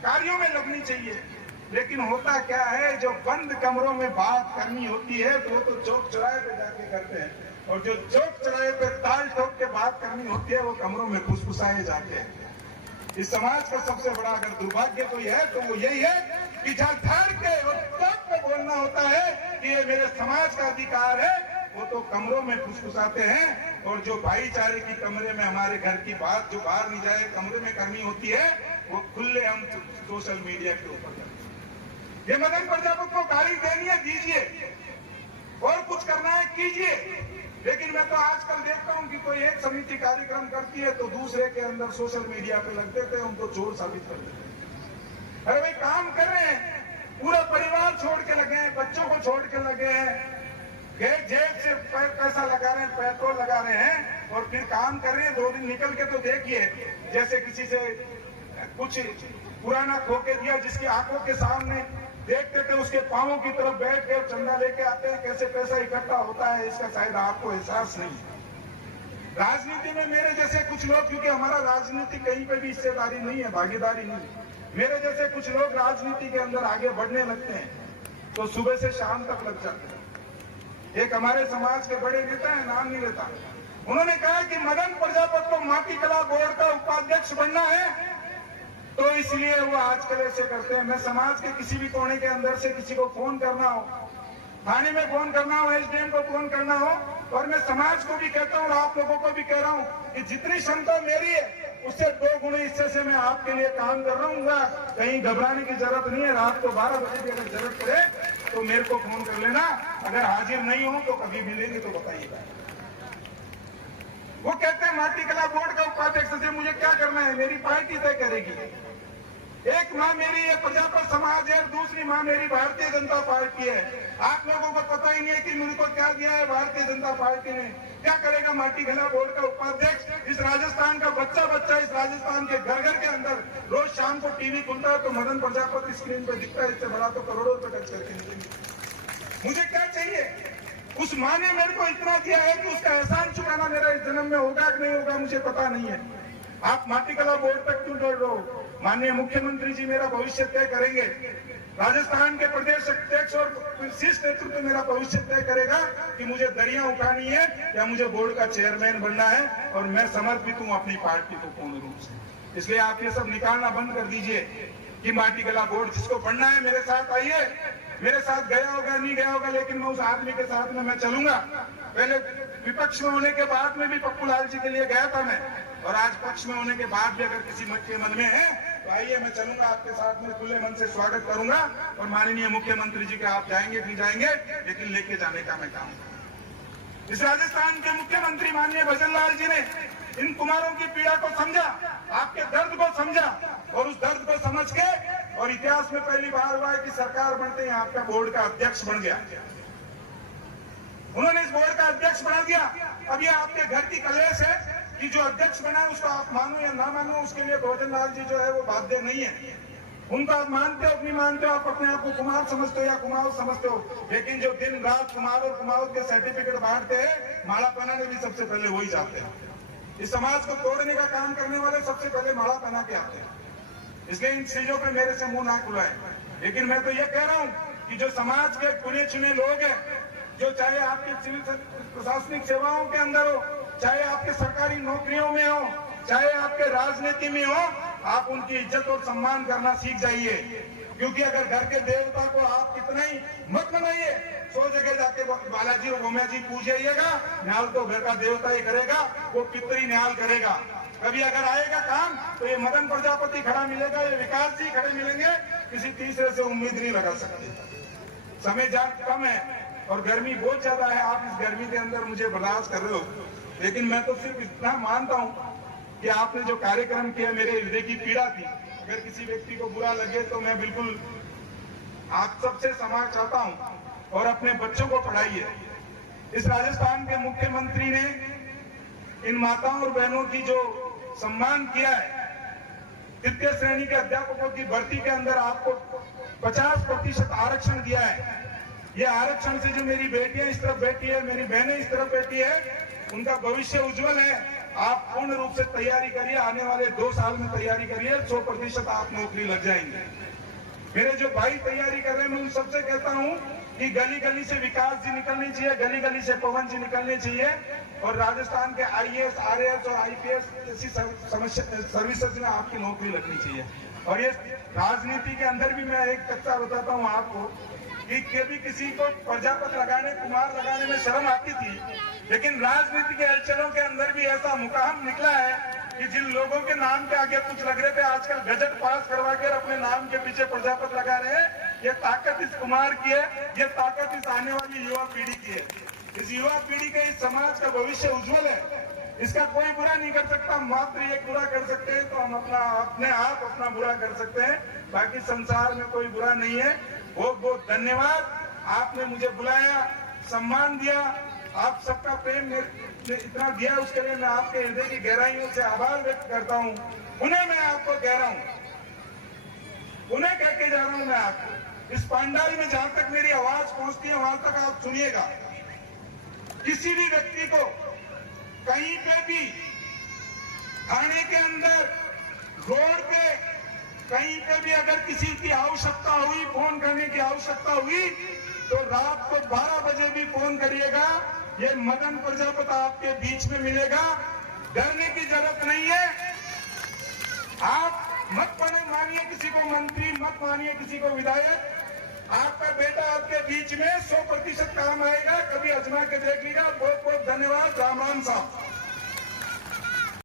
कार्यों में लगनी चाहिए। लेकिन होता क्या है, जो बंद कमरों में बात करनी होती है तो वो तो चौक चौराहे पे जाके करते हैं, और जो चौक चौराहे पे ताल ठोक के बात करनी होती है वो कमरों में फुसफुसाए जाते हैं। इस समाज का सबसे बड़ा अगर दुर्भाग्य कोई है तो वो यही है कि जहां धर के और तक पे बोलना होता है कि ये मेरे समाज का अधिकार है, वो तो कमरों में फुसफुसाते हैं। और जो भाईचारे की कमरे में हमारे घर की बात जो बाहर नहीं जाए कमरे में करनी होती है, वो खुले हम सोशल मीडिया के ऊपर करते हैं। ये मदन प्रजापति को गाली देनी है दीजिए, और कुछ करना है कीजिए। लेकिन मैं तो आजकल देखता हूं कि कोई एक समिति कार्यक्रम करती है तो दूसरे के अंदर सोशल मीडिया पे लग देते हैं, उनको चोर साबित कर देते हैं। अरे भाई काम कर रहे हैं, पूरा परिवार छोड़ के लगे हैं, बच्चों को छोड़ के लगे हैं, जेब से पैसा लगा रहे हैं, पेट्रोल लगा रहे हैं, और फिर काम कर रहे हैं। 2 दिन निकल के तो देखिए, जैसे किसी से कुछ पुराना खो के दिया, जिसकी आंखों के सामने देखते थे उसके पांवों की तरफ बैठ के चंदा लेके आते हैं, कैसे पैसा इकट्ठा होता है, इसका शायद आपको एहसास नहीं। राजनीति में मेरे जैसे कुछ लोग, क्योंकि हमारा राजनीति कहीं पे भी हिस्सेदारी नहीं है, भागीदारी नहीं है, मेरे जैसे कुछ लोग राजनीति के अंदर आगे बढ़ने लगते हैं तो सुबह से शाम तक लग जाते हैं। एक हमारे समाज के बड़े नेता है, नाम नहीं लेता, उन्होंने कहा कि मदन प्रजापति को माटी कला बोर्ड का उपाध्यक्ष बनना है, तो इसलिए वो आजकल ऐसे करते हैं। मैं समाज के किसी भी कोने के अंदर से किसी को फोन करना हो, थाने में फोन करना हो, एसडीएम को फोन करना हो, और मैं समाज को भी कहता हूँ, आप लोगों को भी कह रहा हूँ कि जितनी क्षमता मेरी है उससे 2 गुने हिस्से से मैं आपके लिए काम कर रहा हूँ। कहीं घबराने की जरूरत नहीं है। रात को 12 बजे भी अगर जरूरत पड़े तो मेरे को फोन कर लेना। अगर हाजिर नहीं हो तो कभी मिलेंगे तो बताइएगा। वो कहते हैं माटी कला बोर्ड का उपाध्यक्ष से मुझे क्या करना है, मेरी पार्टी तय करेगी। एक माँ मेरी ये प्रजापति समाज है, दूसरी माँ मेरी भारतीय जनता पार्टी है। आप लोगों को पता ही नहीं है कि मुझको क्या दिया है भारतीय जनता पार्टी ने। क्या करेगा माटी कला बोर्ड का उपाध्यक्ष? इस राजस्थान का बच्चा इस राजस्थान के घर घर के अंदर रोज शाम को टीवी खुलता है तो मदन प्रजापति स्क्रीन पे दिखता है, इससे बड़ा तो करोड़ों रुपए खर्च करके निकलेंगे। मुझे क्या चाहिए? उस माँ ने मेरे को इतना दिया है कि उसका एहसान चुकाना मेरा इस जन्म में होगा कि नहीं होगा मुझे पता नहीं है। आप माटी कला बोर्ड तक क्यों जोड़ रहे हो? माननीय मुख्यमंत्री जी मेरा भविष्य तय करेंगे, राजस्थान के प्रदेश अध्यक्ष और शीर्ष नेतृत्व मेरा भविष्य तय करेगा कि मुझे दरिया उठानी है या मुझे बोर्ड का चेयरमैन बनना है, और मैं समर्पित हूं अपनी पार्टी को पूर्ण रूप से। इसलिए आप ये सब निकालना बंद कर दीजिए कि माटी कला बोर्ड जिसको बनना है मेरे साथ आइए। मेरे साथ गया होगा नहीं गया होगा, लेकिन मैं उस आदमी के साथ में मैं चलूंगा। पहले विपक्ष में होने के बाद में भी पप्पू लाल जी के लिए गया था मैं, और आज पक्ष में होने के बाद भी अगर किसी के मन में है तो आइए, मैं चलूंगा आपके साथ में, खुले मन से स्वागत करूंगा। और माननीय मुख्यमंत्री जी के आप जाएंगे नहीं जाएंगे, लेकिन लेके जाने का मैं काम करूंगा। इस राजस्थान के मुख्यमंत्री माननीय भजन लाल जी ने इन कुमारों की पीड़ा को समझा, आपके दर्द को समझा, और उस दर्द को समझ के, और इतिहास में पहली बार हुआ है कि सरकार बनते ही आपका बोर्ड का अध्यक्ष बन गया। उन्होंने इस बोर्ड का अध्यक्ष बना दिया। अब ये आपके घर की कलेश है कि जो अध्यक्ष बना है उसको आप मानो या ना मानो, उसके लिए भजन लाल जी जो है वो बाध्य नहीं है। उनको आप मानते हो नहीं मानते हो, आप अपने आप को कुमार समझते हो या कुमाऊं समझते हो, लेकिन जो दिन रात कुमार और कुमाऊं के सर्टिफिकेट बांटते हैं, माला पहनाने भी सबसे पहले वही जाते हैं। इस समाज को तोड़ने का काम करने वाले सबसे पहले माला पहना के आते हैं। इसलिए इन चीजों पे मेरे से मुंह ना खुलाए। लेकिन मैं तो ये कह रहा हूं कि जो समाज के चुने चुने लोग हैं, जो चाहे आपके सिविल प्रशासनिक सेवाओं के अंदर हो, चाहे आपके सरकारी नौकरियों में हो, चाहे आपके राजनीति में हो, आप उनकी इज्जत और सम्मान करना सीख जाइए। क्योंकि अगर घर के देवता को आप कितना ही मत बनाइए, 100 जगह जाके बालाजी और गोमिया जी पूछिएगा, न्याल तो घर का देवता ही करेगा, वो पितरी न्याल करेगा। कभी अगर आएगा काम तो ये मदन प्रजापति खड़ा मिलेगा, ये विकास जी खड़े मिलेंगे, किसी तीसरे से उम्मीद नहीं लगा सकते। समय कम है और गर्मी बहुत ज्यादा है। आप इस गर्मी के अंदर मुझे बर्दाश्त कर रहे हो, लेकिन मैं तो सिर्फ इतना मानता हूं कि आपने जो कार्यक्रम किया मेरे हृदय की पीड़ा थी। अगर किसी व्यक्ति को बुरा लगे तो मैं बिल्कुल आप सबसे क्षमा चाहता हूं, और अपने बच्चों को पढ़ाइए। इस राजस्थान के मुख्यमंत्री ने इन माताओं और बहनों की जो सम्मान किया है, तृतीय श्रेणी के अध्यापकों की भर्ती के अंदर आपको 50% आरक्षण दिया है। ये आरक्षण से जो मेरी बेटियां इस तरफ बैठी है, मेरी बहनें इस तरफ बैठी है, उनका भविष्य उज्जवल है। आप पूर्ण रूप से तैयारी करिए, आने वाले 2 साल में तैयारी करिए, 100% आप नौकरी लग जाएंगे। मेरे जो भाई तैयारी कर रहे हैं, मैं उन सबसे कहता हूं कि गली गली से विकास जी निकलनी चाहिए, गली गली से पवन जी निकलने चाहिए, और राजस्थान के आईएएस, आरएएस और आईपीएस जैसी सर्विसेज में आपकी नौकरी लगनी चाहिए। और ये राजनीति के अंदर भी मैं एक कच्चा बताता हूँ आपको कि कभी किसी को प्रजापत लगाने, कुमार लगाने में शर्म आती थी, लेकिन राजनीति के हलचलों के अंदर भी ऐसा मुकाम निकला है कि जिन लोगों के नाम के आगे कुछ लग रहे थे, आजकल गजट पास करवा कर अपने नाम के पीछे प्रजापत लगा रहे हैं। ये ताकत इस कुमार की है, ये ताकत इस आने वाली युवा पीढ़ी की है। इस युवा पीढ़ी के, इस समाज का भविष्य उज्जवल है, इसका कोई बुरा नहीं कर सकता। मात्र एक बुरा कर सकते हैं तो हम अपने आप अपना बुरा कर सकते हैं, बाकी संसार में कोई बुरा नहीं है। बहुत बहुत धन्यवाद, आपने मुझे बुलाया, सम्मान दिया, आप सबका प्रेम इतना दिया, उसके लिए मैं आपके हृदय की गहराइयों से आभार व्यक्त करता हूं। उन्हें मैं आपको कह रहा हूं, उन्हें कह के जा रहा हूं मैं आपको, इस पंडाल में जहां तक मेरी आवाज पहुंचती है वहां तक आप सुनिएगा। किसी भी व्यक्ति को कहीं पे भी, थाने के अंदर, रोड पे, कहीं पे भी अगर किसी की आवश्यकता हुई, फोन करने की आवश्यकता हुई, तो रात को 12 बजे भी फोन करिएगा। ये मदन प्रजापत आपके बीच में मिलेगा, डरने की जरूरत नहीं है। आप मत मानिए किसी को मंत्री, मत मानिए किसी को विधायक, आपका बेटा आपके बीच में 100% काम आएगा। कभी आजमा के देख लीजिए। बहुत बहुत धन्यवाद। राम राम साहब।